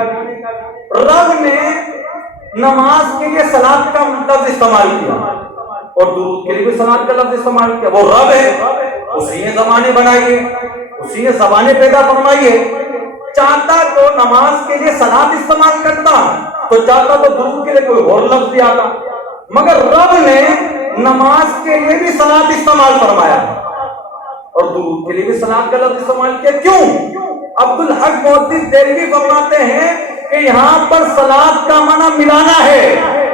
رب نے نماز کے لیے صلاۃ کا لفظ استعمال کیا اور درود کے لیے بھی صلاۃ کا لفظ استعمال کیا. وہ رب ہے, اسی نے زبانیں بنائی ہے, اسی نے زبانیں پیدا فرمائی ہے. چاہتا تو نماز کے لیے صلاۃ استعمال کرتا, تو چاہتا تو درود کے لیے کوئی اور لفظ بھی آتا, مگر رب نے نماز کے لیے بھی صلاۃ استعمال فرمایا اور درود کے لیے بھی صلاۃ کا لفظ استعمال کیا. کیوں؟ عبدالحق محدث دہلوی فرماتے ہیں کہ یہاں پر صلاۃ کا معنی ملانا ہے,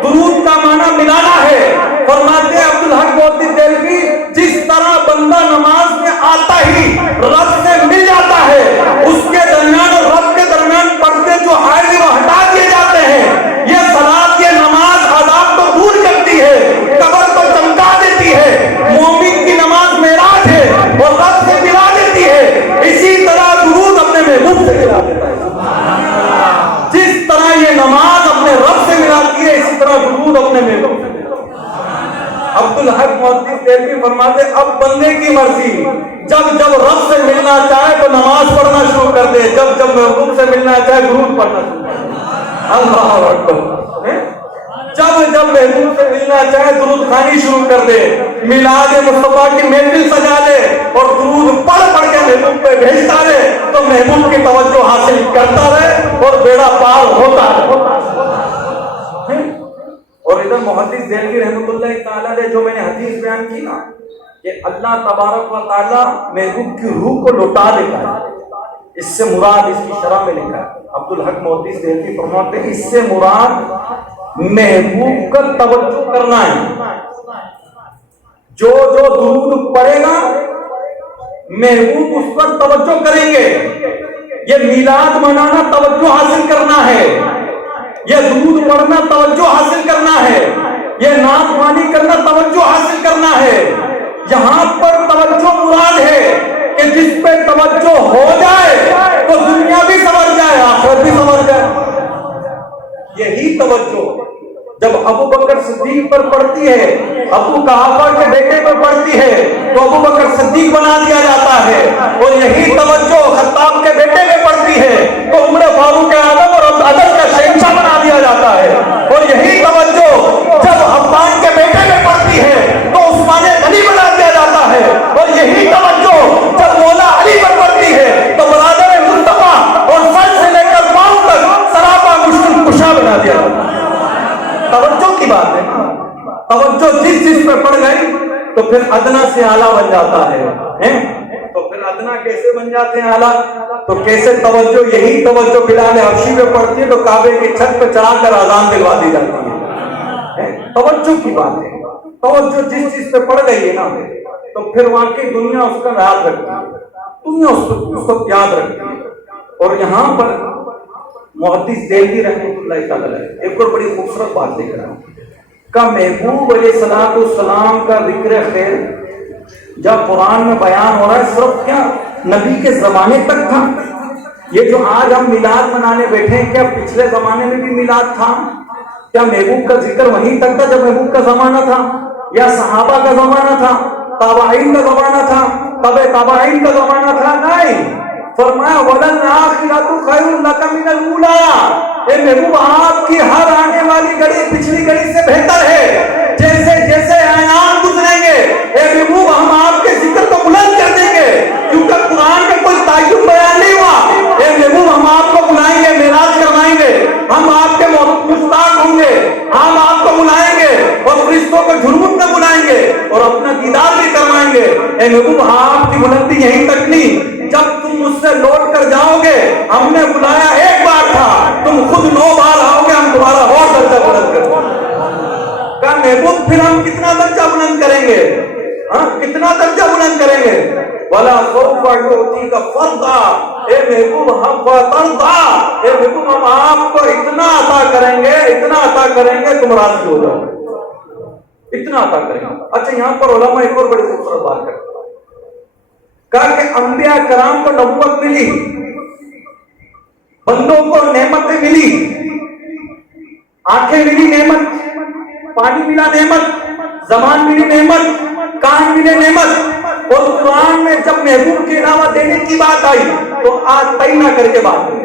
درود کا معنی ملانا ہے. فرماتے ہیں عبدالحق محدث دہلوی, جس طرح بندہ نماز میں آتا ہی رب سے مل جاتا ہے, اس کے درمیان اور رب کے درمیان پردے جو حائل وہ ہٹا دیے جاتے ہیں. یہ صلاۃ, یہ نماز عذاب تو دور کرتی ہے, قبر کو چمکا دیتی ہے. مومن کی نماز معراج ہے اور رب سے ملا دیتی ہے. اسی طرح درود اپنے محبوب سے ملا دیتا ہے. جس طرح یہ نماز اپنے رب سے ملاتی ہے, اسی طرح درود اپنے محبوب سے. عبدالحق محدث دہلوی فرماتے اب بندے کی مرضی, جب جب رب سے ملنا چاہے تو نماز پڑھنا شروع کر دے, جب جب محبوب سے ملنا چاہے درود پڑھنا شروع کر دے. اللہ اکبر. جب جب محبوب سے ملنا چاہے درود خانی شروع کر دے, میلاد مصطفیٰ کی محفل سجا دے اور درود پڑھ پڑھ کے محبوب پہ بھیجتا رہے, تو محبوب کی توجہ حاصل کرتا رہے اور بیڑا پار ہوتا رہے. اور ادھر محدث دہلوی رحمۃ اللہ تعالیٰ نے جو میں نے حدیث بیان کی نا کہ اللہ تبارک و تعالیٰ محبوب کی روح کو لوٹا دیتا ہے, اس سے مراد اس کی شرح میں لکھا ہے. عبدالحق محدث دہلوی فرماتے ہیں اس سے مراد محبوب کا توجہ کرنا ہے. جو جو درود پڑھے گا محبوب اس پر توجہ کریں گے. یہ میلاد منانا توجہ حاصل کرنا ہے, یہ درود پڑھنا توجہ حاصل کرنا ہے, یہ نعت خوانی کرنا توجہ حاصل کرنا ہے. یہاں پر توجہ مراد ہے کہ جس پہ توجہ ہو جائے تو دنیا بھی سنور جائے, آخرت بھی سنور جائے. یہی توجہ جب ابو بکر صدیق پر پڑتی ہے, ابو قحافہ کے بیٹے پر پڑتی ہے, تو ابو بکر صدیق بنا دیا جاتا ہے. اور یہی توجہ خطاب کے بیٹے پہ پڑتی ہے تو عمر فاروق اعظم اور عدل کا شہنشاہ بنا دیا جاتا ہے. اور یہی توجہ جب عفان کے بیٹے پہ پڑتی ہے تو عثمان غنی بنا دیا جاتا ہے. اور یہی توجہ جب مولا علی پر پڑتی ہے تو برادر مصطفیٰ اور سر سے لے کر پاؤں تک سراپا مشکل کشا بنا دیا جاتا ہے. توجہ کی بات ہے, توجہ جس چیز پہ پڑ گئی تو پھر ادنا سے اعلیٰ بن جاتا ہے. تو پھر ادنا کیسے بن جاتے ہیں اعلیٰ؟ تو کیسے توجہ, یہی توجہ بلال حبشی پہ پڑتی ہے تو کعبے کی چھت پہ چڑھا کر اذان دلوا دی جاتی ہے. توجہ کی بات ہے. توجہ جس چیز پہ پڑ گئی ہے نا تو پھر واقعی دنیا اس کا یاد رکھتی ہے, دنیا اس کو یاد رکھتی ہے. اور یہاں پر محدث دہلوی رحمۃ اللہ تعالی ایک اور بڑی خوبصورت بات لکھ رہا ہوں کہ محبوب علیہ الصلوۃ والسلام کا ذکر خیر جب قرآن میں بیان ہو رہا ہے صرف کیا نبی کے زمانے تک تھا. یہ جو آج ہم میلاد منانے بیٹھے ہیں, کیا پچھلے زمانے میں بھی میلاد تھا؟ کیا محبوب کا ذکر وہیں تک تھا جب محبوب کا زمانہ تھا, یا صحابہ کا زمانہ تھا, تابعین کا زمانہ تھا, تبع تابعین کا زمانہ تھا؟ نہیں. فرمایا وَلَلْآخِرَةُ خَيْرٌ لَكَ مِنَ الْأُولَىٰ, اے محبوب آپ کی ہر آنے والی گھڑی پچھلی گھڑی سے بہتر ہے. جیسے جیسے ایام گزریں گے اے محبوب ہم آپ کے ذکر کو بلند کر دیں گے, کیونکہ قرآن میں کوئی تعین بیان نہیں ہوا. اے محبوب ہم آپ کو بلائیں گے, معراج کروائیں گے, ہم آپ کے مشتاق ہوں گے, ہم آپ کو بلائیں گے اور فرشتوں کو جھرمٹ میں بلائیں گے اور اپنا دیدار بھی کروائیں گے. اے محبوب آپ کی بلندی یہیں تک نہیں, جب تم مجھ سے لوٹ کر جاؤ گے, ہم نے بلایا ایک بار تھا, تم خود 9 بار آؤ گے, ہم تمہارا اور درجہ بلند کریں گے. کہا محبوب پھر ہم کتنا درجہ بلند کریں گے, کتنا درجہ بلند کریں گے؟ وَلَا سَوْفَ يُؤْتِيكَ فَرْضًا, اے محبوب ہم فَتَرْضَا, اے محبوب ہم آپ کو اتنا عطا کریں گے, اتنا عطا کریں گے تم راضی ہو جاؤ, اتنا عطا کریں گے. اچھا یہاں پر علماء ایک اور بڑی خوبصورت بات کرتے ہیں, کہا کہ انبیاء کرام کو نبوت ملی, بندوں کو نعمتیں ملی, آنکھیں ملی نعمت, پانی ملا نعمت, زبان ملی نعمت, کان ملے نعمت. اور قرآن میں جب محبوب کے علاوہ دینے کی بات آئی تو آج تئی نہ کر کے بات ہوئی,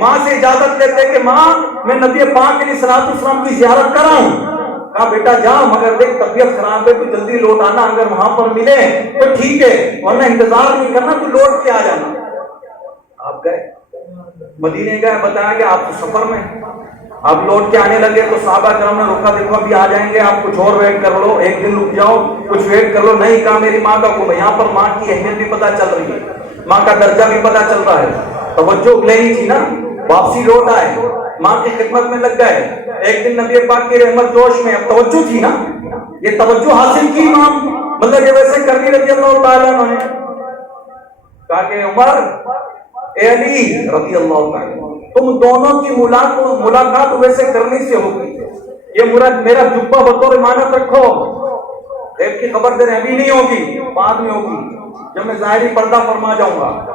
ماں سے اجازت لیتے کہ ماں میں نبی پاک علیہ الصلوۃ والسلام کی زیارت کراؤں. کہا بیٹا جا، مگر دیکھ طبیعت خراب ہے تو جلدی لوٹ آنا، اگر وہاں پر ملے تو ٹھیک ہے ورنہ انتظار نہیں کرنا، تو لوٹ کے آ جانا. آپ گئے مدینے گئے، بتایا کہ آپ تو سفر میں. آپ لوٹ کے آنے لگے تو صحابہ کرام نے روکا، دیکھو ابھی آ جائیں گے، آپ کچھ اور ویٹ کر لو، ایک دن رک جاؤ، کچھ ویٹ کر لو. نہیں، کہا میری ماں کا حکم ہے. یہاں پر ماں کی اہمیت بھی پتہ چل رہی ہے، ماں کا درجہ بھی پتہ چل رہا ہے. توجہ لینی تھی نا. واپسی لوٹ آئے، ماں کی خدمت میں لگ گئے. ایک دن نبی پاک کی رحمت جوش میں، اب توجہ تھی نا، یہ توجہ حاصل کی امام مطلب کہ ویسے کرنی رضی اللہ تعالیٰ عنہ نے. کہا کہ عمر، اے علی رضی اللہ تعالیٰ، تم دونوں کی ملاقات ویسے کرنے سے ہوگی. یہ میرا جبہ بطور امانت رکھو، غیب کی خبر دینے ابھی نہیں ہوگی، بعد میں ہوگی جب میں ظاہری پردہ فرما جاؤں گا.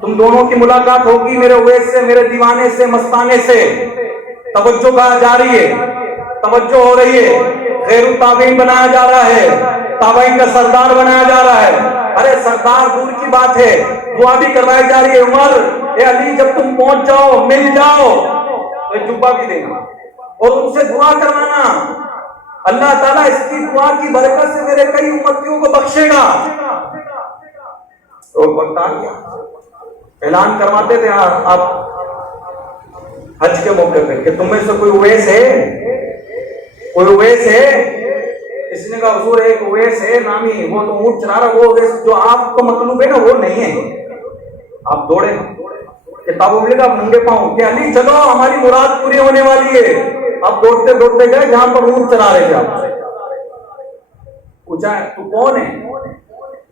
تم دونوں کی ملاقات ہوگی میرے اویس سے، میرے دیوانے سے، مستانے سے. توجہ جا رہی ہے، توجہ ہو رہی ہے. خیر التابعین بنایا جا رہا ہے، تابعین کا سردار بنایا جا رہا ہے. ارے سردار دور کی بات ہے، دعا بھی کروائی جا رہی ہے. عمر، اے علی، جب تم پہنچ جاؤ، مل جاؤ تو جبہ بھی دینا اور ان سے دعا کروانا. اللہ تعالیٰ اس کی دعا کی برکت سے میرے کئی امتیوں کو بخشے گا. تو وقت آ گیا، اعلان کرواتے تھے آپ حج کے موقع پہ کہ تم میں سے کوئی اویس ہے، کوئی اویس ہے. اس نے کہا حضور ایک اویس ہے نامی، وہ تو اونٹ چلا رہا، وہ اویس جو آپ کو مطلوب ہے نا وہ نہیں ہے. آپ دوڑے کتابوں میں لکھا ننگے پاؤں کہ علی چلو ہماری مراد پوری ہونے والی ہے. آپ دوڑتے دوڑتے گئے جہاں پر اونٹ چلا رہے تھے. آپ پوچھا تو کون ہے،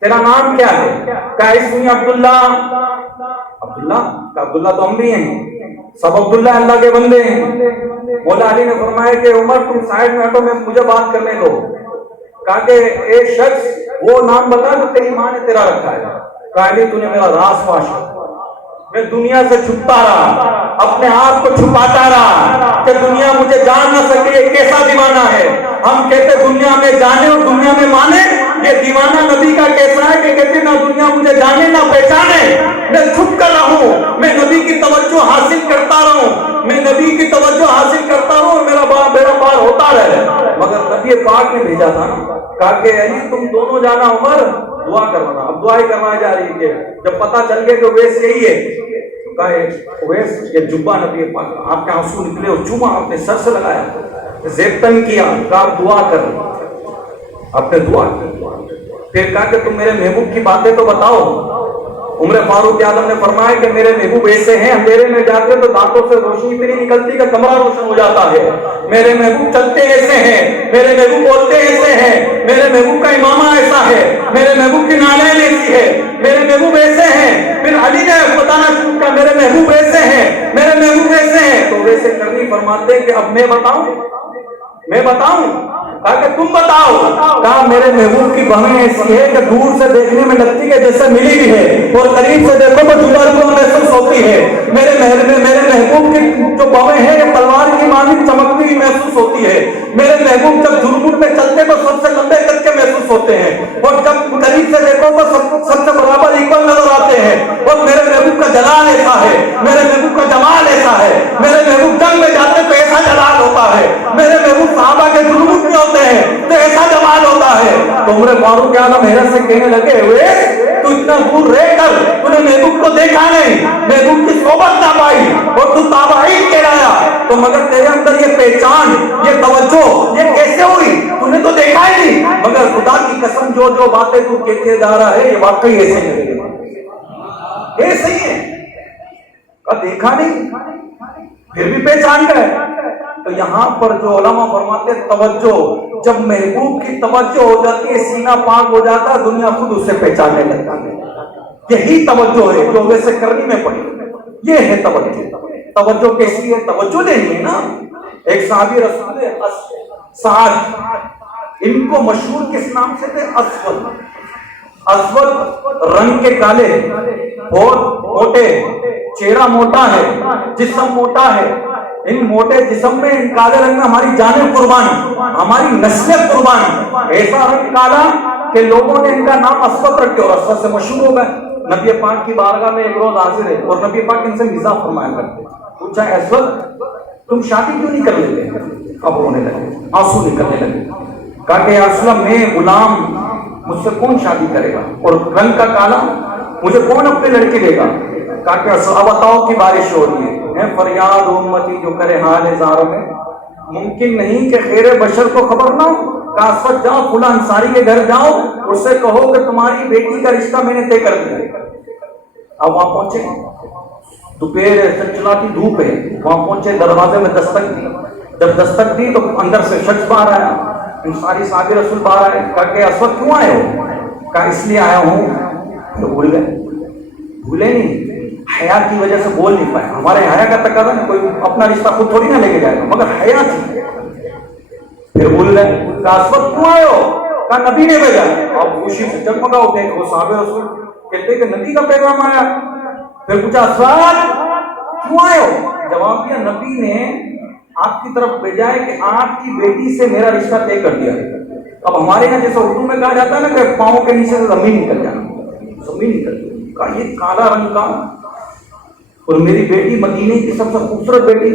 تیرا نام کیا ہے؟ کہا اسمی عبداللہ. عبداللہ؟ کہا عبداللہ تو ہم بھی ہیں، سب عبداللہ اللہ کے بندے ہیں. مولا علی نے فرمایا کہ عمر تم سائڈ میں ہٹو، میں مجھے بات کرنے دو. کہا کہ ایک شخص وہ نام بتا جو تیری ماں نے تیرا رکھا ہے. کہا علی تو نے میرا راز فاش کیا، میں دنیا سے چھپتا رہا، اپنے آپ کو چھپاتا رہا کہ دنیا مجھے جان نہ سکے. یہ کیسا دیوانہ ہے. ہم کہتے دنیا میں جانے اور دنیا میں مانے. یہ دیوانہ نبی کا کیسا ہے کہ کہتے نہ دنیا مجھے جانے نہ پہچانے، میں چھپ کر رہوں، میں نبی کی توجہ حاصل کرتا رہوں، میں نبی کی توجہ حاصل کرتا رہوں اور میرا بار ہوتا رہے. مگر نبی پاک نے بھیجا تھا نا، کہا کہ علی تم دونوں جانا، عمر دعا کروانا. اب دعا ہی کروائی جا رہی ہے. جب پتہ چل گیا کہ ویس یہی ہے، کہا ویس یہ جبہ نبی پاک، آپ کے آنسو نکلے اور چوما آپ نے سر سے لگایا، زیبتن کیا. کہا دعا کر، آپ نے دعا کی. پھر کہا کہ تم میرے محبوب کی باتیں تو بتاؤ. عمر فاروق اعظم نے فرمایا کہ میرے محبوب ایسے ہیں، اندھیرے میں جاتے تو دانتوں سے روشنی اتنی نکلتی کہ کمرہ روشن ہو جاتا ہے. میرے محبوب چلتے ایسے ہیں، میرے محبوب بولتے ایسے ہیں، میرے محبوب کا امامہ ایسا ہے، میرے محبوب کی نالین ایسی ہے، میرے محبوب ایسے ہیں. پھر علی نے بتانا شروع کیا، میرے محبوب ایسے ہیں، میرے محبوب ایسے ہیں. تو ویسے کرنی فرماتے کہ اب میں بتاؤں، میں بتاؤں. کہا کہ تم بتاؤ. کہا میرے محبوب کی بہن ایسی ہے کہ دور سے دیکھنے میں لگتی ہے جیسے ملی بھی ہے، اور قریب سے دیکھو تو جدا کو محسوس ہوتی ہے. میرے محبوب کی جو بہن ہے یہ تلوار کی مانند چمکتی ہوئی محسوس ہوتی ہے. میرے محبوب جب جھرمٹ پہ چلتے تو سب سے لمبے کر کے محسوس ہوتے ہیں، اور جب قریب سے دیکھو تو سب سے برابر ایکول نظر آتے ہیں. اور میرے محبوب کا جلال ایسا ہے، میرے محبوب کا جمال ایسا ہے. میرے محبوب جنگ میں جاتے تو ایسا جلال ہوتا ہے، میرے محبوب صحابہ کے جھرمٹ میں ہوتے ہیں تو ایسا جمال ہوتا ہے. تو عمر فاروق اعظم حیرت سے کہنے لگے ہوئے تو اتنا دور رہ کر تو نے محبوب کو دیکھا نہیں، محبوب کی صحبت نہ پائی اور تو تابعین کہلایا. تو مگر تیرے اندر یہ پہچان، یہ توجہ یہ کیسے ہوئی؟ تو نے تو دیکھا ہی نہیں. مگر خدا کی قسم جو جو باتیں تو کہتے جا رہا ہے یہ واقعی ایسے ہی ہے، ایسے ہی ہے. دیکھا نہیں پھر بھی پہچان گئے. تو یہاں پر جو علماء فرماتے توجہ، جب محبوب کی توجہ ہو جاتی ہے، سینہ پاک ہو جاتا ہے، دنیا خود اسے پہچاننے لگتا ہے. یہی توجہ ہے جو ویسے کرنی میں پڑی. یہ ہے توجہ. توجہ کیسی ہے؟ توجہ لینی ہے نا. ایک صحابی رسول سعد، ان کو مشہور کس نام سے تھے؟ اسود. اسود رنگ کے کالے، بہت موٹے، چہرہ موٹا ہے، جسم موٹا ہے. ان موٹے جسم میں، ان کالے رنگ میں ہماری جانیں قربان، ہماری نسلیں قربان. ایسا رنگ کالا کہ لوگوں نے ان کا نام اسود رکھ دیا اور اسود سے مشہور ہو گئے. نبی پاک کی بارگاہ میں ایک روز حاضر ہے اور نبی پاک ان سے مزاح فرمایا کرتے. پوچھا اسود تم شادی کیوں نہیں کر لیتے؟ اب رونے لگے، آنسو نکلنے لگے. کہا کہ یا رسول اللہ میں غلام، مجھ سے کون شادی کرے گا؟ اور رنگ کا کالا، مجھے کون اپنے لڑکے دے گا؟ کہا کہ اب بتاؤ کہ بارش ہو رہی ہے، فریاد امتی جو کرے حال زاروں میں، ممکن نہیں کہ خیر بشر کو خبر نہ ہو. کہا اسود جاؤ فلاں انصاری کے گھر جاؤ، اس سے کہو کہ تمہاری بیٹی کا رشتہ میں نے طے کر دیا. اب وہاں پہنچے، دوپہر چلچلاتی دھوپ ہے، وہاں پہنچے، دروازے میں دستک دی. جب دستک دی تو اندر سے شخص باہر آیا، انصاری صاحب رسول باہر آئے. کہا کہ اسود کیوں آئے ہو؟ کہا اس لیے آیا ہوں. تو بھول گئے، بھولے نہیں، حیا کی وجہ سے بول نہیں پائے. ہمارے حیا کا تقاضا ہے، کوئی اپنا رشتہ خود تھوڑی نہ لے کے جائے گا، مگر حیا تھی. پھر بھول گئے. کہا اسود کیوں آئے ہو؟ کہا نبی نے بھیجا. اب خوشی سے جگمگا اٹھے، وہ صحابہ رسول کہتے کہ نبی کا پیغام آیا. پھر پوچھا اسود کیوں آئے ہو؟ جواب دیا نبی نے آپ کی طرف بھیجا ہے کہ آپ کی بیٹی سے میرا رشتہ طے کر دیا. اب ہمارے یہاں جیسے اردو میں کہا جاتا ہے نا کہ پاؤں کے نیچے سے زمین نکل جانا، زمین نکل گئی. کہا یہ کالا رنگ کا اور میری بیٹی مدینے کی سب سے خوبصورت بیٹی،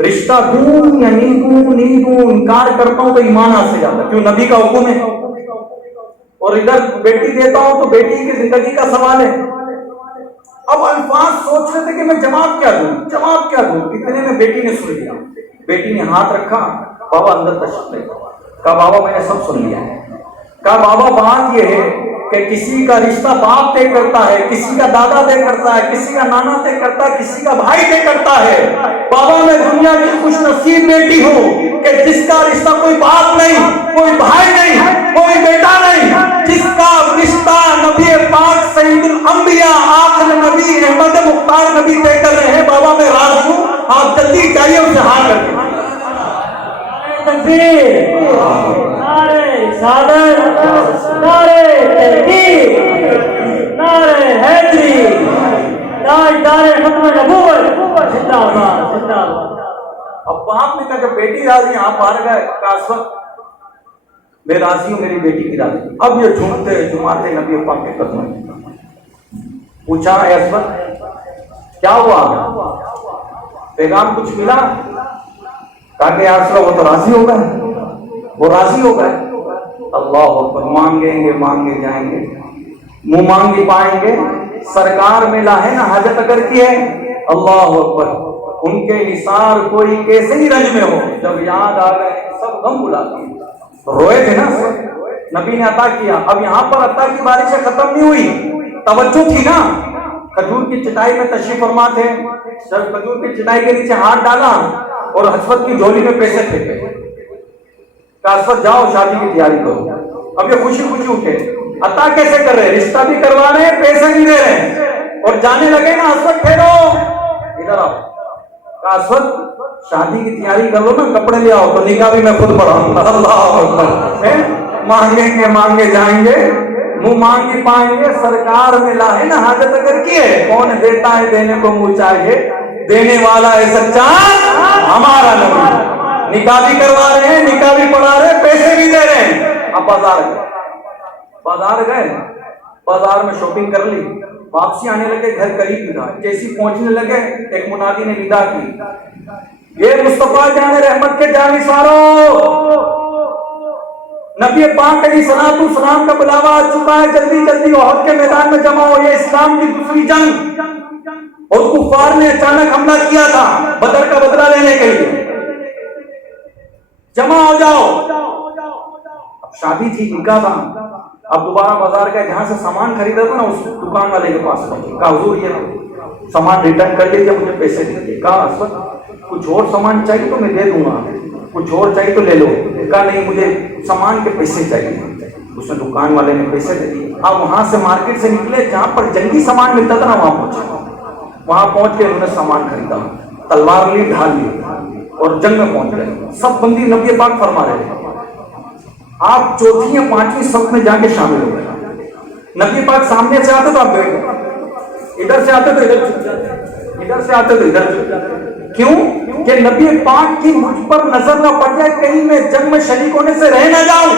رشتہ دوں یا نہیں دوں، نہیں دوں، انکار کرتا ہوں تو ایمان آ سے جاتا، کیوں نبی کا حکم ہے. اور ادھر بیٹی دیتا ہوں تو بیٹی کی زندگی کا سوال ہے. اب الفاظ سوچ رہے تھے کہ میں جواب کیا دوں، جواب کیا دوں. اتنے میں بیٹی نے سن لیا. بیٹی نے ہاتھ رکھا، بابا اندر تشریف لے. کہا بابا میں نے سب سن لیا ہے. کہا بابا بات یہ ہے کہ کسی کا رشتہ باپ طے کرتا ہے، کسی کا دادا طے کرتا ہے، کسی کا نانا طے کرتا ہے، کسی کا بھائی طے کرتا ہے. بابا میں دنیا کی خوش نصیب بیٹی ہوں کہ جس کا رشتہ کوئی باپ نہیں، کوئی بھائی نہیں، کوئی بیٹا نہیں، جس کا رشتہ نبی پاک سید الانبیاء آخر نبی احمد مختار نبی طے کر رہے ہیں. بابا میں راضی ہوں، آپ جلدی چاہیے اسے ہاں کر کے. نعرے رسالت، نعرے تحقیق، نعرے حیدری، تاجدار ختم نبوت، زندہ باد، زندہ باد. اب باپ نے کہا جب بیٹی راضی ہیں آپ باہر گئے. کہا اسود میں راضی ہوں، میری بیٹی کی راضی. اب یہ جھومتے جھماتے نبی پاک کے قدموں میں. پوچھا اے اسود کیا ہوا، پیغام کچھ ملا؟ کہا کہ یا رسول اللہ وہ تو راضی ہو گئے، وہ راضی ہو گئے. اللہ اکبر. مانگیں گے مانگے جائیں گے، منہ مانگی پائیں گے. سرکار ملا ہے نا حاجت اگر کی ہے. اللہ اکبر. ان کے نثار کوئی کیسے ہی رنج میں ہو، جب یاد آ گئے سب غم بھلا دیے. روئے تھے نا، نبی نے عطا کیا. اب یہاں پر عطا کی بارشیں ختم نہیں ہوئی، توجہ تھی نا. کھجور کی چٹائی میں تشریف فرما تھے، جب کھجور کی چٹائی کے نیچے ہاتھ ڈالا اور حسبت کی جھولی میں پیسے پھینکے. کہا اسود جاؤ شادی کی تیاری کرو. اب یہ خوشی خوشی اٹھے. عطا کیسے کر رہے؟ رشتہ بھی کروا رہے ہیں، پیسے بھی دے رہے ہیں. اور جانے لگے نا اسود پھیرو ادھر آؤ. کہا اسود شادی کی تیاری کر لو نا، کپڑے لے آؤ تو نکاح بھی میں خود پڑھاؤں گا. اللہ اکبر. مانگیں گے مانگے جائیں گے، منہ مانگی پائیں گے. سرکار میں لا ہے نا حاجت اگر کی ہے. کون دیتا ہے دینے کو منہ چاہیے، دینے والا ہے سچا ہمارا نبی. نکاح بھی کروا رہے ہیں، نکاح بھی پڑھا رہے ہیں، پیسے بھی دے رہے ہیں. اب بازار گئے، بازار گئے، بازار میں شاپنگ کر لی. واپسی آنے لگے، گھر قریب ہی تھا. جیسی پہنچنے لگے ایک منادی نے ندا کی، یہ مصطفیٰ جان رحمت کے جانثاروں، نبی پاک علیہ الصلوۃ والسلام کا بلاوا آ چکا ہے، جلدی جلدی احد کے میدان میں جمع ہو. یہ اسلام کی دوسری جنگ، اور کفار نے اچانک حملہ کیا تھا بدر کا بدلہ لینے کے لیے. جمع ہو جاؤ. اب شادی تھی، نکاح تھا. اب دوبارہ بازار گئے، جہاں سے سامان خریدا تھا نا اس دکان والے کے پاس پہنچے. کہا حضور یہ سامان ریٹرن کر لیجیے، مجھے پیسے دیجیے. کہا اسود کچھ اور سامان چاہیے تو میں دے دوں گا، کچھ اور چاہیے تو لے لو. کہا نہیں مجھے سامان کے پیسے چاہیے. اس نے دکان والے نے پیسے دے دیے. اب وہاں سے مارکیٹ سے نکلے، جہاں پر جنگی سامان ملتا تھا نا وہاں پہنچے. وہاں پہنچ کے انہوں نے سامان خریدا، تلوار لی، ڈھال لی اور جنگ میں پہنچ گئے. سب بندی نبی پاک فرما رہے تھے. آپ چوتھی یا پانچویں صف میں جا کے شامل ہو گئے. نبی پاک سامنے سے آتے تو آپ بیٹھ گئے، ادھر سے آتے تو ادھر چھپ جاتے، ادھر سے آتے تو ادھر چھپ جاتے. کیوں کہ نبی پاک کی مجھ پر نظر نہ پڑ جائے، کہیں میں جنگ میں شریک ہونے سے رہ نہ جاؤں.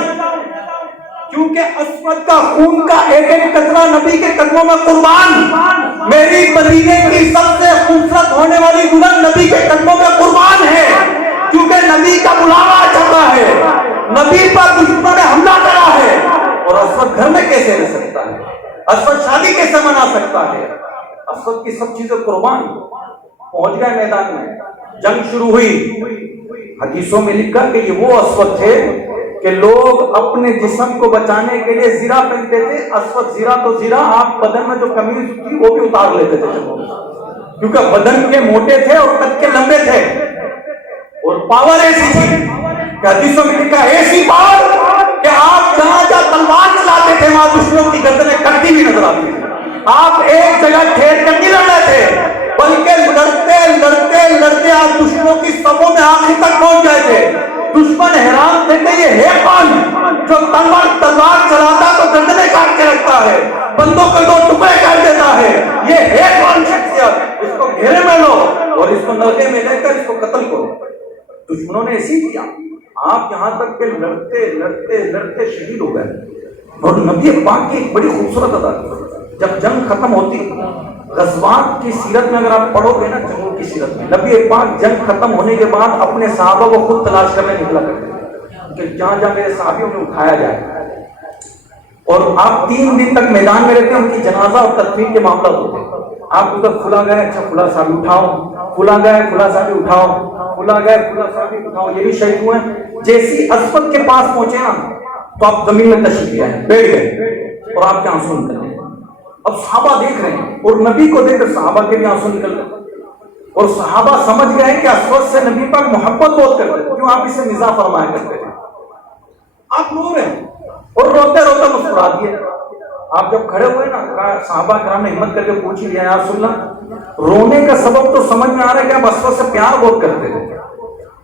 کیونکہ اسود کا خون کا ایک ایک قطرہ نبی کے قدموں میں قربان، میری مدینے کی سب سے خوبصورت ہونے والی دلہن نبی کے قدموں میں قربان ہے، کیونکہ نبی کا بلاوا آ چکا ہے، نبی پر دشمنوں نے حملہ کرا ہے، اور اسود گھر میں کیسے رہ سکتا ہے؟ اسود شادی کیسے منا سکتا ہے؟ اسود کی سب چیزیں قربان، پہنچ گئے میدان میں، جنگ شروع ہوئی۔ حدیثوں میں لکھا کہ یہ وہ اسود تھے کہ لوگ اپنے جسم کو بچانے کے لیے زرہ پہنتے تھے، اسود زرہ تو زرہ، آپ بدن میں جو قمیض تھی وہ بھی اتار لیتے تھے کیونکہ بدن کے موٹے تھے اور قد کے لمبے تھے، اور پاور ایسی تھی کہ حدیثوں میں لکھا ایسی پاور کہ آپ جہاں جہاں تلوار چلاتے تھے وہاں دشمنوں کی گردنیں کٹتی بھی نظر آتی تھی۔ آپ ایک جگہ ٹھہر کر نہیں لڑ رہے تھے، بلکہ لڑتے لڑتے لڑتے آپ دشمنوں کی صفوں میں آخر تک پہنچ گئے تھے۔ دشمن حیران تھے کہ یہ ہے کون جو تلوار چلاتا تو گردنیں کاٹ کے رکھتا ہے، بندوں کو دو ٹکڑے کر دیتا ہے، یہ ہے کون شخصیت؟ اس کو گھیرے میں لو اور اس کو نلکے میں لے کر اس کو قتل کرو۔ دشمنوں نے ایسی کیا، آپ یہاں تک کہ لڑتے لڑتے لڑتے شہید ہو گئے۔ اور نبی پاک کی ایک بڑی خوبصورت ادا، جب جنگ ختم ہوتی، غزوات کی سیرت میں اگر آپ پڑھو گے نا، جنگوں کی سیرت میں، نبی پاک جنگ ختم ہونے کے بعد اپنے صحابہ کو خود تلاش کرنے نکلا کرتے کہ جہاں جہاں میرے صحابیوں میں اٹھایا جائے، اور آپ 3 دن تک میدان میں رہتے، ان کی جنازہ اور تدفین کے معاملات ہوتے۔ آپ ادھر کھلا گئے، اچھا کھلا صاحب اٹھاؤ، کھلا گئے کھلا صاحب اٹھاؤ، کھلا گئے کھلا صاحب اٹھاؤ، یہ بھی شہید ہوئے۔ جیسی اسود کے پاس پہنچے نا تو آپ زمین میں تشریف لے آئے، بیٹھ گئے اور آپ کے آنسو نکل رہے ہیں۔ اب صحابہ دیکھ رہے ہیں اور نبی کو دیکھ کر صحابہ کے بھی آنسو نکل رہے ہیں، اور صحابہ سمجھ گئے کہ اسود سے نبی پاک محبت بہت کرتے تھے، کیوں آپ اسے مزاح فرمایا کرتے تھے۔ آپ رو رہے ہیں اور روتے روتے مسکرا دیے۔ آپ جب کھڑے ہوئے نا، صحابہ کرام نے ہمت کر کے پوچھ لیا، یا رسول اللہ رونے کا سبب تو سمجھ میں آ رہا ہے کہ آپ اسود سے پیار بہت کرتے تھے،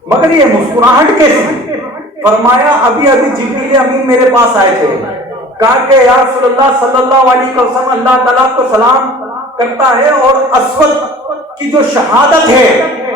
مگر یہ مسکراہٹ کیسی؟ فرمایا ابھی ابھی جبریل امین میرے پاس آئے تھے، کہا کہ یا رسول اللہ صلی اللہ علیہ وسلم اللہ تعالیٰ کو سلام کرتا ہے، اور اسود کی جو شہادت ہے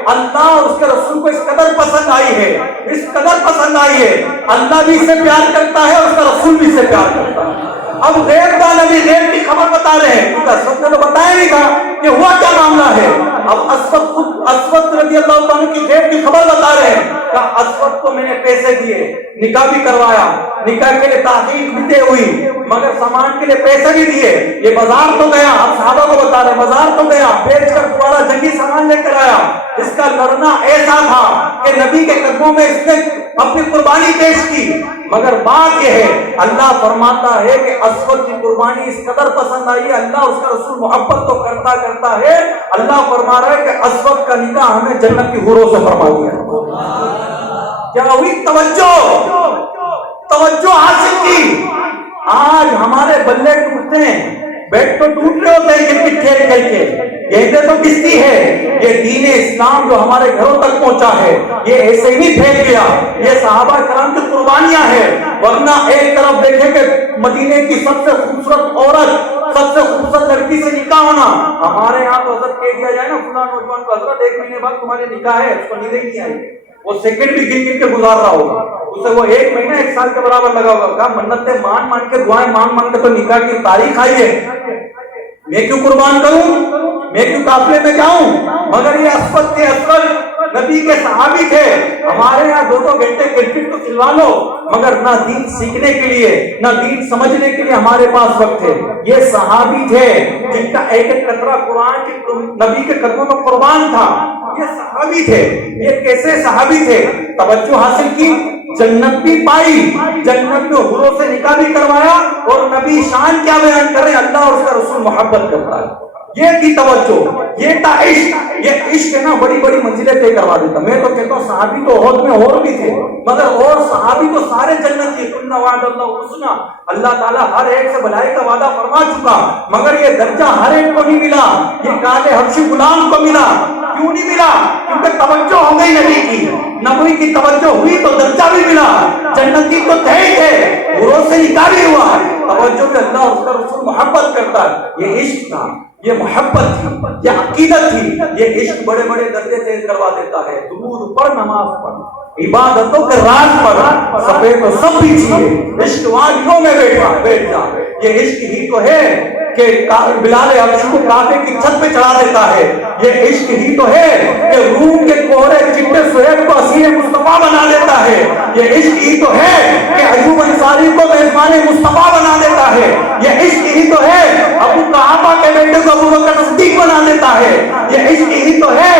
اللہ اور اس کے رسول کو اس قدر پسند آئی ہے، اس قدر پسند آئی ہے، اللہ بھی اسے پیار کرتا ہے اور اس کا رسول بھی اسے پیار کرتا ہے۔ اب غیب کا نبی غیب کی خبر بتا رہے ہیں، کیونکہ اسود نے تو بتایا نہیں تھا کہ ہوا کیا معاملہ ہے۔ اب اسود رضی اللہ عنہ کی غیب کی خبر بتا رہے ہیں کہ اسود کو میں نے پیسے دیے، نکاح بھی کروایا، نکاح کے لیے تحقیق بھی دے ہوئی، مگر سامان کے لیے پیسے بھی دیے، یہ بازار تو گیا، اب صحابہ کو بتا رہے بازار تو گیا، بیچ کر دوبارہ جنگی سامان لے کر آیا۔ اس کا لڑنا ایسا تھا کہ نبی کے قدموں میں اس نے اپنی قربانی پیش کی، مگر بات یہ ہے اللہ فرماتا ہے کہ اسود کی قربانی اس قدر پسند آئی ہے، اللہ اس کا رسول محبت تو کرتا ہے، اللہ فرما رہا ہے کہ اسود کا نکاح ہمیں جنت کی حوروں سے فرما دیا۔ کیا ہوئی؟ توجہ حاصل کی۔ آج ہمارے بلے ٹوٹتے ہیں، بیٹ تو ٹوٹ رہے ہوتے ہیں کرکٹ کھیل کھیل کے، گیندیں تو کستی ہے۔ یہ دین اسلام جو ہمارے گھروں تک پہنچا ہے یہ ایسے ہی نہیں پھیل گیا، یہ صحابہ کرام کی قربانیاں ہیں۔ ورنہ ایک طرف دیکھیں کہ مدینے کی سب سے خوبصورت عورت، سب سے خوبصورت لڑکی سے نکاح ہونا، ہمارے یہاں تو حضرت کہہ دیا جائے نا فلاں نوجوان کو، حضرت 1 مہینے بعد تمہارے نکاح ہے، اس کو نیندیں نہیں آئی، وہ سیکنڈ بھی گن گن کے گزار رہا ہوگا، اسے وہ 1 مہینہ 1 سال کے برابر لگا ہوگا۔ کہا منتیں مان کے دعائیں مان کے تو نکاح کی تاریخ آئی ہے، میں کیوں قربان کروں، میں کیوں قافلے میں جاؤں؟ مگر یہ اسود تھے، اسود نبی کے صحابی تھے۔ ہمارے یہاں 2 گھنٹے کرکٹ تو کھلوا لو، مگر نہ دین سیکھنے کے لیے نہ دین سمجھنے کے لیے ہمارے پاس وقت ہے۔ یہ صحابی تھے جن کا ایک ایک قطرہ قرآن کے نبی کے قدموں میں قربان تھا، یہ صحابی تھے۔ یہ کیسے صحابی تھے؟ توجہ حاصل کی، جنت بھی پائی، جنت میں حوروں سے نکاح بھی کروایا، اور نبی شان کیا بیان کرے، اللہ اور اس کا رسول محبت کرتا ہے۔ یہ تھی توجہ، یہ تھا عشق۔ یہ عشق ہے نا بڑی بڑی منزلیں طے کروا دیتا۔ میں تو کہتا ہوں صحابی تو عہد میں اور بھی تھے، مگر اور صحابی تو سارے جنت تھے۔ کل وعد اللہ حسنا، اللہ تعالیٰ ہر ایک سے بھلائی کا وعدہ فرما چکا، مگر یہ درجہ ہر ایک کو نہیں ملا، یہ کالے حبشی غلام کو ملا۔ کیوں نہیں ملا؟ کیونکہ توجہ ہو گئی نبی کی، نبی کی توجہ ہوئی تو درجہ بھی ملا، جنتی تو تھے ہی تھے، حوروں سے نکاح بھی ہوا، توجہ بھی اللہ اور اس کا رسول محبت کرتا ہے۔ یہ عشق تھا، یہ محبت تھی، یہ عقیدت تھی. یہ عشق بڑے بڑے درجے طے کروا دیتا ہے. درود پڑھ، نماز پڑھ، عبادتوں کے راز پڑھ، سفید تو سب پیچھے، عشق وادیوں میں بیٹھ جا. یہ عشق ہی تو ہے کہ بلال حبشی کو کعبے کی چھت پہ چڑھا دیتا ہے. یہ عشق ہی تو ہے کہ روم کے کوہرے چٹے سہیب کو اسیر مصطفیٰ بنا دیتا ہے. یہ عشق ہی تو ہے کہ ایوب انصاری کو میزبان مصطفیٰ بنا دیتا ہے. یہ عشق ہی تو ہے ابو قحافہ کے بیٹے کو ابو بکر صدیق بنا دیتا ہے. یہ عشق ہی تو ہے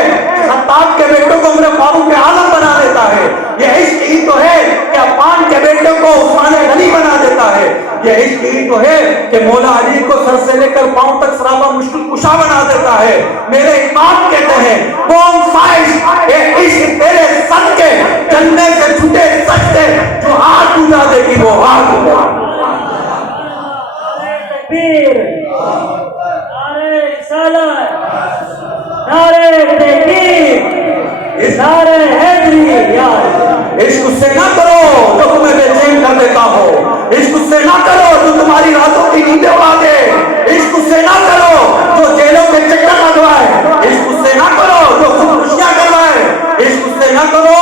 خطاب کے بیٹوں کو عمر فاروق عالم بنا دیتا ہے. یہ عشق ہی تو ہے کہ عفان کے بیٹے کو عثمان غنی بنا دیتا ہے. یہ عشق ہی تو ہے کہ مولا علی کو سر سے لے کر پاؤں تک سراپا مشکل کشا بنا دیتا ہے. میرے امام کہتے ہیں کون سا عشق، یہ عشق تیرے صدقے جننے سے چھوٹے سجدے جو ہاتھ اٹھا دے گی وہ ہاتھ اٹھا. تکبیر، نعرہ رسالت، نعرہ تحقیق، نعرہ حیدری. عشق اس سے نہ کرو جو تمہیں بے چین کر دیتا ہو. عشق اس سے نہ کرو جو تمہاری راتوں کی نیندیں اڑا دے. عشق اس سے نہ کرو جو جیلوں کے چکر لگوائے. عشق اس سے نہ کرو جو خودکشیاں کروائے. عشق اس سے نہ کرو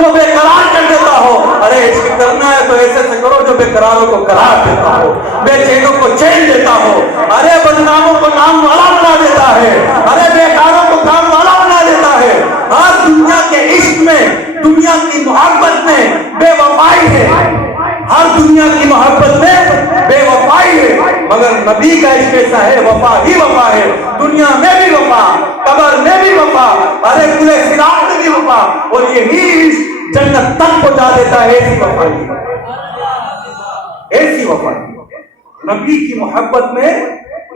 جو بے قرار کر دیتا ہو. ارے عشق کرنا ہے تو ایسے سے کرو جو بے قراروں کو قرار دیتا ہو، بے چینوں کو چین دیتا ہو. ارے بدناموں کو نام والا بنا دیتا ہے. ارے بیکاروں کو کام والا بنا دیتا ہے. ہر دنیا کے عشق میں، دنیا کی محبت میں بے وفائی ہے. ہر دنیا کی محبت میں بے وفائی ہے، مگر نبی کا عشق ایسا ہے وفا ہی وفا ہے. دنیا میں بھی وفا، قبر میں بھی وفا، ارے کھلے صراط میں بھی وفا، اور یہی عشق جنت تک پہنچا دیتا ہے. ایسی وفائی، ایسی وفائی. نبی کی محبت میں،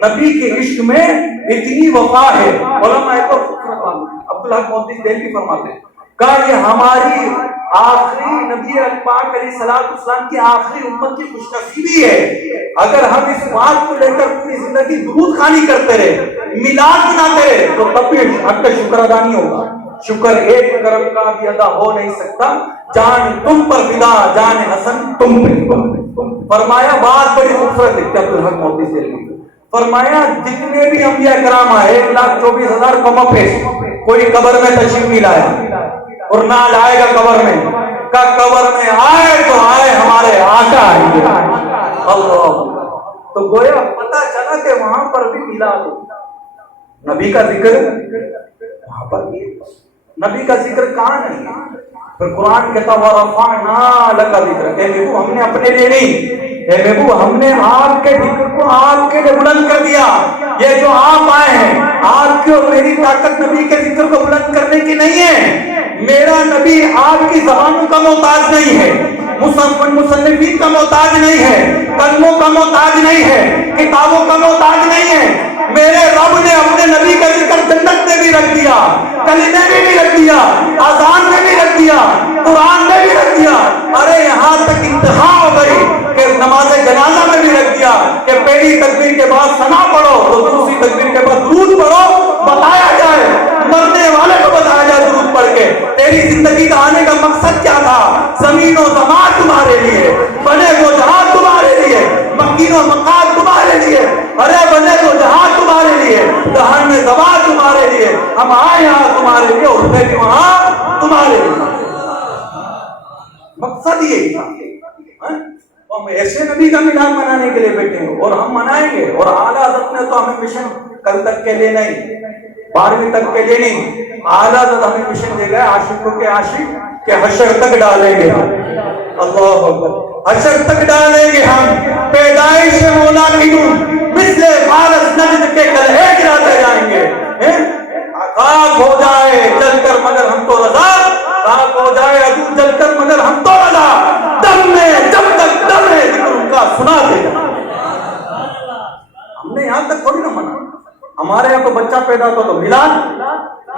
نبی کے عشق میں اتنی وفا ہے. علماء ایک اور عبدالحق محدث دہلوی فرماتے ہیں کہ یہ ہماری آخری نبی پاک علیہ السلام کی آخری امت کی خوش نصیبی ہے. اگر ہم اس بات کو لے کر پوری زندگی درود خوانی کرتے رہے، میلاد مناتے رہے، تو تب بھی حق کا شکر ادا نہیں ہوگا. شکر ایک کرم کا بھی ادا ہو نہیں سکتا. جان تم پر فدا، جان حسن تم پہ. فرمایا بات بڑی خوبصورت لکھتے عبدالحق محدث دہلوی. فرمایا جتنے بھی انبیاء کرام آئے 1,24,000 کم پیش، کوئی قبر میں تشریف نہیں لایا اور نہ لائے گا قبر میں. کا قبر میں آئے تو آئے ہمارے آقا آئیں گے. اللہ تو گویا پتہ چلا کہ وہاں پر بھی میلاد ہو. نبی کا ذکر وہاں پر بھی، نبی کا ذکر کہاں نہیں ہے. پھر قرآن کہتا ہوا رفعنا لک ذکرک، اے محبوب ہم نے اپنے لیے نہیں، اے محبوب ہم نے آپ کے ذکر کو آپ کے لیے بلند کر دیا. یہ جو آپ آئے ہیں، آپ کی اور میری طاقت نبی کے ذکر کو بلند کرنے کی نہیں ہے. میرا نبی آپ کی زبانوں کا محتاج نہیں ہے، مصنفین کا محتاج نہیں ہے، کلموں کا محتاج نہیں ہے، کتابوں کا محتاج نہیں ہے. میرے رب نے اپنے نبی کا ذکر جنت میں بھی رکھ دیا، کلمے میں بھی رکھ دیا، اذان میں بھی رکھ دیا، قرآن میں بھی رکھ دیا. ارے یہاں تک انتہا ہو گئی کہ نماز جنازہ میں بھی رکھ دیا کہ پہلی تکبیر کے بعد ثنا پڑھو تو دوسری تکبیر کے بعد درود پڑھو. بتایا جائے، مرنے والے کو بتایا جائے درود پڑھ کے تیری زندگی کا آنے کا مقصد کیا تھا. زمین و زمان تمہارے لیے، بنے وہ جہاں تمہارے لیے، مکین و مکان تمہارے لیے، ارے بنے وہ جہاں تمہارے لیے، دہن میں زبان تمہارے لیے. ہم آئے یہاں تمہارے لیے، اٹھے بھی وہاں تمہارے لیے. مقصد یہ تھا. ہم ایسے نبی کا میلاد منانے کے لیے بیٹھے ہیں اور ہم منائیں گے. اور اعلیٰ حضرت نے تو ہمیں مشن کل تک کے لیے نہیں، 12ویں تک کے لیے نہیں، اعلیٰ حضرت ہمیں مشن دے گئے عاشقوں کے عاشق کہ حشر تک ڈالیں گے ہم. اللہ اکبر. حشر تک ڈالیں گے ہم. پیدائش مولا کی نور مثل فارس نجد کے کلہے گراتے جائیں گے. خاک ہو جائے جل کر مگر ہم تو رضا، خاک ہو جائے عدو جل کر مگر ہم تو رضا. دم میں جب تک دم ہے ذکر ان کا سنا دے گا. ہم نے یہاں تک تھوڑی نہ منا. ہمارے یہاں تو بچہ پیدا ہو تو میلاد،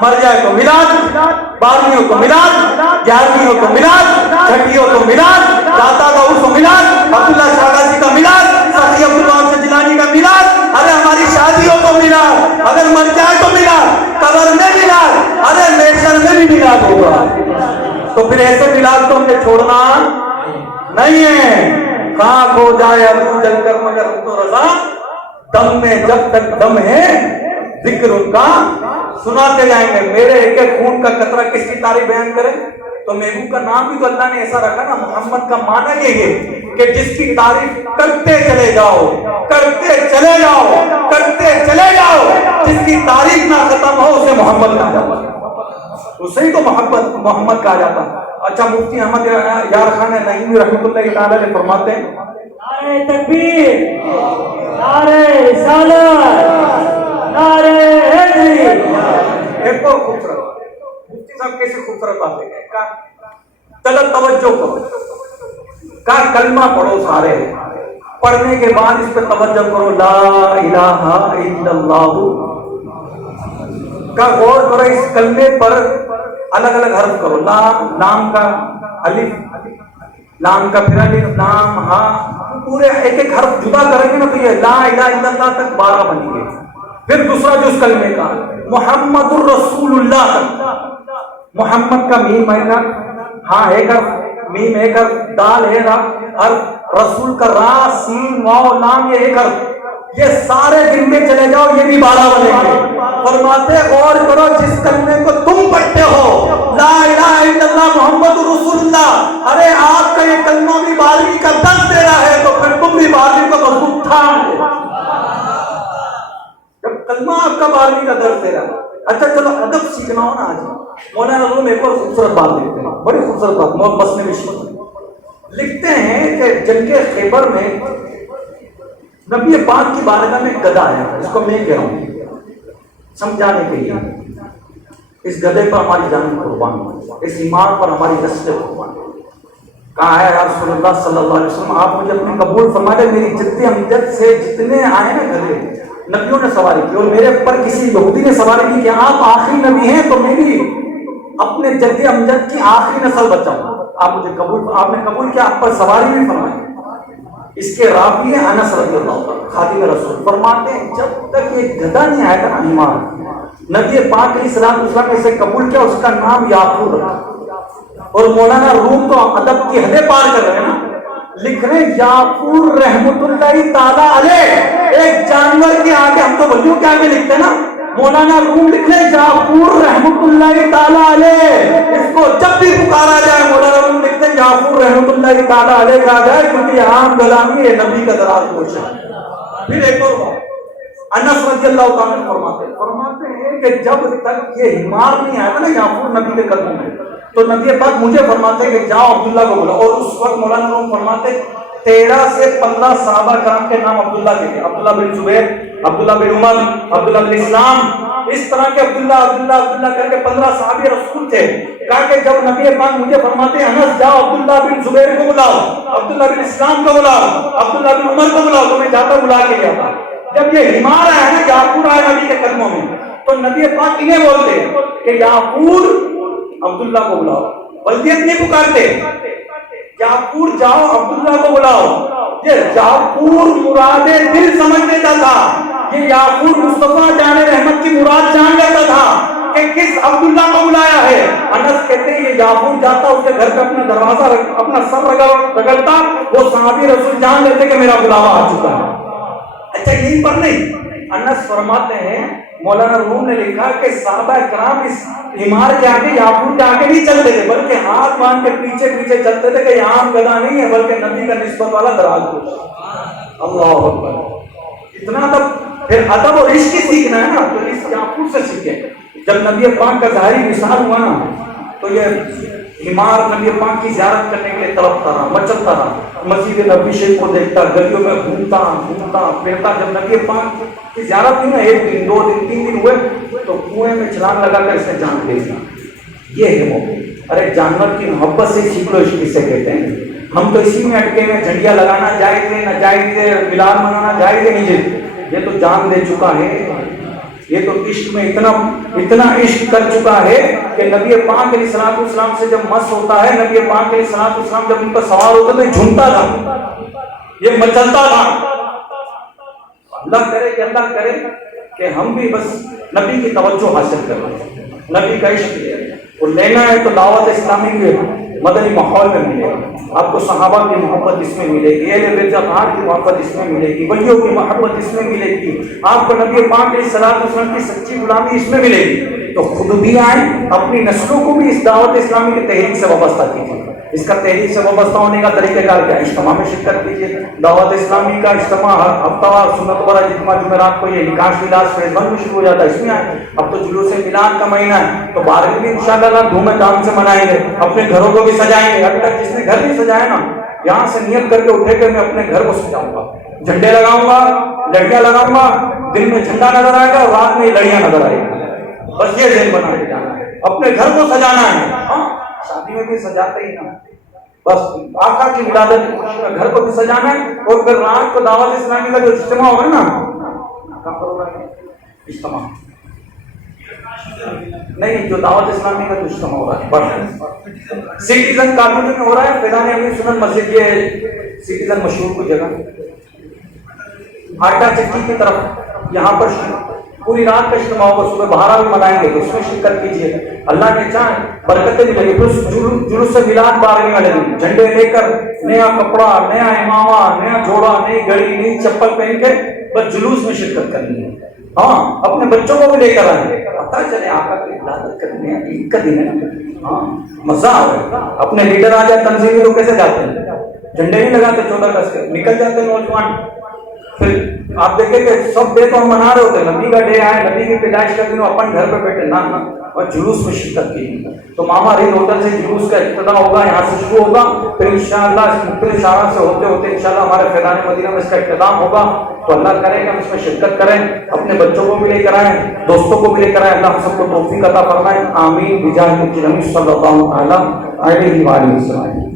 مر جائے تو میلاد، 12ویں ہو تو میلاد، 11ویں ہو تو میلاد، 6ویں ہو تو میلاد، داتا کا عرس میلاد، عبداللہ شاہ غازی کا میلاد، سخی عبدالوہاب سجلانی کا میلاد. ارے ہماری شادی ہو تو میلاد، اگر مر جائے تو میلاد، قبر میں میلاد، ارے محشر میں بھی میلاد ہوگا. تو پھر ایسے میلاد کو ہم نے چھوڑنا نہیں ہے. خاک ہو جائے ابو جل کر مگر ہم تو رضا، دم میں جب تک دم ہے ذکر ان کا سناتے جائیں گے. میرے ایک ایک خون کا قطرہ کس کی تعریف بیان کرے؟ تو محبوب کا نام بھی تو اللہ نے ایسا رکھا نا, محمد کا معنی یہ ہے کہ جس کی تعریف کرتے چلے جاؤ, کرتے چلے جاؤ, کرتے چلے جاؤ, جس کی تعریف نہ ختم ہو اسے محمد کہا جاتا ہے, اسے ہی تو محمد کہا جاتا ہے. اچھا مفتی احمد یار خان نعیمی رحمۃ اللہ تعالی علیہ فرماتے ہیں نعرہ تکبیر, نعرہ رسالت, نعرہ حیدری. ایک اور خوبصورت مفتی صاحب کیسے خوبصورت باتیں ہیں, چلو توجہ کرو, کا کلمہ پڑھو سارے, پڑھنے کے بعد اس پہ توجہ کرو, لا الہ الا اللہ کا غور کرو, اس کلمے پر الگ الگ حرف کرو, لام کا الف, لام کا پھر الف, لام ہا, پورے ایک ایک حرف جدا کریں گے نا تو یہ لا الہ الا اللہ تک 12 بنیں گے. پھر دوسرا جو اس کلمے کا محمد الرسول اللہ تک, محمد کا میم ہے نا, ہاں ہے کر, میم ہے کر, دال ہے را, حرف رسول کا را, سین, واو, لام, یہ ہے کر, یہ سارے گنتے چلے جاؤ, یہ بھی 12 بنیں گے. فرماتے غور کرو جس کلمے کو تم پڑھتے ہو لا الہ الا اللہ محمد رسول اللہ, ارے آپ کا یہ کلمہ بھی 12ویں کا 10 دے رہا ہے تو پھر تم بھی 12ویں کا مضبوط تھام دو. جب کلمہ آپ کا 12ویں کا درس دے رہا ہے. اچھا چلو ادب سیکھنا ہو نا, آج مولانا روم ایک اور خوبصورت بات لکھتے ہیں, بڑی خوبصورت بات, محبت میں بھی لکھتے ہیں کہ جنگ خیبر میں نبی پاک کی بارگاہ میں گدھا آیا, اس کو میں کہہ رہا ہوں سمجھانے کے لیے, اس گدھے پر ہماری جان قربان ہو, اس ایمان پر ہماری نسلیں قربان ہو. کہا ہے یا رسول اللہ صلی اللہ علیہ وسلم آپ مجھے اپنے قبول فرما دیں, میری جد امجد سے جتنے آئے نا گدھے نبیوں نے سواری کی, اور میرے پر کسی یہودی نے سواری کی کہ آپ آخری نبی ہیں تو میں بھی اپنے جد امجد کی آخری نسل بچاؤں. آپ مجھے قبول, آپ نے قبول کیا, آپ پر سواری بھی فرمائی. اس کے راوی ہیں انس رضی اللہ عنہ خادم رسول, فرماتے ہیں جب تک یہ گدھا نہیں آیا تھا نا ایمان, نبی پاک علیہ السلام نے اسے قبول کیا, اس کا نام یعقوب رکھا. اور مولانا روم تو ادب کی حدیں پار کر رہے ہیں نا, لکھ رہے ہیں یعقوب رحمت اللہ تعالی علیہ, ایک جانور کے آگے, ہم تو ولیوں کے آگے لکھتے ہیں نا, مولانا روم لکھ رہے ہیں یعقوب رحمت اللہ تعالی علیہ, اس کو جب بھی پکارا جائے مولانا روم لکھتے ہیں یعقوب رحمت اللہ تعالی علیہ کہا جائے, کیونکہ یہ عام غلامی ہے, نبی کا دراز گوش ہے. پھر ایک اور بات انس رضی اللہ تعالیٰ فرماتے ہیں کہ جب تک یہ حمار نہیں آیا تھا نا یعقوب نبی کے قدموں میں, تو نبی پاک مجھے فرماتے ہیں کہ جاؤ عبداللہ کو بلا, اور اس وقت مولانا روم فرماتے 13 سے 15 صحابہ کرام کے نام عبداللہ کے تھے, عبداللہ بن زبیر, عبداللہ بن عمر, عبداللہ بن اسلام, اس طرح کے عبداللہ کر کے 15 صحابی رسول تھے. کہا کہ جب نبی پاک مجھے فرماتے ہیں انس جاؤ عبداللہ بن زبیر کو بلاؤ, عبداللہ بن اسلام کو بلاؤ, عبداللہ بن عمر کو بلاؤ, تو میں جاتا بلا کے لیا تھا. جب یہ حمار آیا نا یعقوب آیا نبی کے قدموں میں, تو نبی پاک انہیں بولتے کہ یعقوب عبداللہ کو بلاؤ, بلدیت نہیں پکارتے, یعقوب جاؤ عبداللہ کو بلاؤ. یہ یعقوب مراد دل سمجھ لیتا تھا, یہ یعقوب مصطفیٰ جان رحمت کی مراد جان لیتا تھا کہ کس عبداللہ کو بلایا ہے. انس کہتے ہیں یہ یعقوب جاتا, اس کے گھر پہ اپنا دروازہ اپنا سر رگڑتا, وہ صحابی رسول جان لیتے کہ میرا بلاوا آ چکا ہے. اچھا یہیں پر نہیں, انس فرماتے ہیں مولانا روم نے لکھا کہ صحابہ کرام اس حمار کے آگے یعقوب کے آگے نہیں چلتے تھے, بلکہ ہاتھ باندھ کے پیچھے پیچھے چلتے تھے کہ یہ عام گدھا نہیں ہے بلکہ نبی کا نسبت والا دراز گوش. اللہ اکبر, اتنا ادب. پھر ادب اور عشق سیکھنا ہے نا, تو اس یعقوب سے سیکھیں. جب نبی پاک کا ظاہری وصال ہوا نا, تو یہ حمار نبی پاک کی زیارت کرنے کے لیے تڑپتا رہا, مچلتا رہا, مسجد نبی شریف کو دیکھتا, گلیوں میں گھومتا پھرتا. جب نبی پاک کی زیارت ہوئی نا, 1 دن 2 دن 3 دن ہوئے, تو کنویں میں چھلانگ لگا کر اس نے جان دے دی. یہ ہے محبت. ارے جانور کی محبت سے سیکھ لو, عشق کسے کہتے ہیں. ہم تو اسی میں اٹکے ہیں, جھنڈیاں لگانا جائز ہے, ناجائز ہے, ملاد منانا جائز ہے, نہیں. یہ تو جان دے چکا ہے, یہ تو عشق میں اتنا عشق کر چکا ہے کہ نبی پاک علیہ السلام سے جب مست ہوتا ہے, نبی پاک علیہ السلام جب ان پر سوار ہوتا تو یہ جھومتا تھا, یہ مچلتا تھا. اللہ کرے کہ ہم بھی بس نبی کی توجہ حاصل کریں, نبی کا عشق ہے, اور لینا ہے تو دعوت اسلامی میں مدنی ماحول میں ملے گی، آپ کو صحابہ کی محبت اس میں ملے گی، اہل بیت اطہار کی محبت اس میں ملے گی، ولیوں کی محبت اس میں ملے گی، آپ کو نبی پاک علیہ الصلوۃ والسلام کی سچی غلامی اس میں ملے گی۔ تو خود بھی آئیں، اپنی نسلوں کو بھی اس دعوت اسلامی کی تحریک سے وابستہ کیجیے۔ اس کا تحریک سے وابستہ ہونے کا طریقہ کار کیا ہے؟ اجتماع میں شرکت کیجیے۔ دعوت اسلامی کا اجتماع ہر ہفتہ وار سنت وار اجتماع جمعرات کو یہ نکاح میلاد فیض بند میں شروع ہو جاتا ہے، اس میں آئے۔ اب تو جلوس میلاد کا مہینہ ہے تو 12 بھی انشاءاللہ دھوم دھام سے منائیں گے، اپنے گھروں کو بھی سجائیں گے۔ ابھی تک جس نے گھر نہیں سجایا نا، یہاں سے نیت کر کے اٹھے کہ میں اپنے گھر کو سجاؤں گا، جھنڈے لگاؤں گا، لڑیاں لگاؤں گا، دن میں جھنڈا نظر آئے گا اور رات میں لڑیاں نظر آئے گی۔ بس یہ ذہن بنا کے جانا ہے، اپنے گھر کو سجانا ہے۔ ہاں شادی میں بھی سجاتے ہی نا، بس آقا کی ولادت گھر کو بھی سجانا ہے۔ اور پھر رات کو دعوت اسلامی کا جو اجتماع ہوگا نا، اجتماع نہیں، جو دعوت اسلامی کا جو اجتماع ہو رہا ہے سٹیزن کالونی میں ہو رہا ہے، فیضان امیر سنن مسجد، یہ سٹیزن مشہور کو جگہ آٹا چکی کی طرف، یہاں پر پوری رات کا اجتماع ہوگا، صبح بہارا بھی منائیں گے تو اس میں شرکت کیجیے، اللہ کے چاہیں برکتیں بھی لگے۔ پھر جلوس سے میلاد 12ویں والے دن جھنڈے لے کر، نیا کپڑا، نیا امامہ، نیا جوڑا، نئی گھڑی، نئی چپل پہن کے بس جلوس میں شرکت کرنی ہے۔ ہاں اپنے بچوں کو بھی لے کر آئیں، پتہ چلے آقا کی عبادت کرنے عید کا دن ہے۔ ہاں مزہ آئے، اپنے لیڈر آ جائے تنظیمی تو کیسے جاتے ہیں، جھنڈے نہیں لگاتے 14 اگست کے، نکل جاتے ہیں نوجوان۔ پھر آپ دیکھیں کہ سب ڈے تو ہم منا رہے ہوتے ہیں، نبی کا ڈے آئے، نبی کی پیدائش کا دن، اپن گھر پہ بیٹھے نہ اور جلوس میں شرکت کی۔ تو ماما ریل ہوٹل سے جلوس کا ابتدا ہوگا، یہاں سے شروع ہوگا، پھر انشاءاللہ اس مختلف شہروں سے ہوتے ہوتے انشاءاللہ ہمارے فیضان مدینہ میں اس کا اختتام ہوگا۔ تو اللہ کرے کہ ہم اس میں شرکت کریں، اپنے بچوں کو بھی لے کر آئیں، دوستوں کو بھی لے کر آئیں، اللہ ہم سب کو توفیق عطا فرمائے، آمین بجاہ النبی صلی اللہ علیہ وسلم۔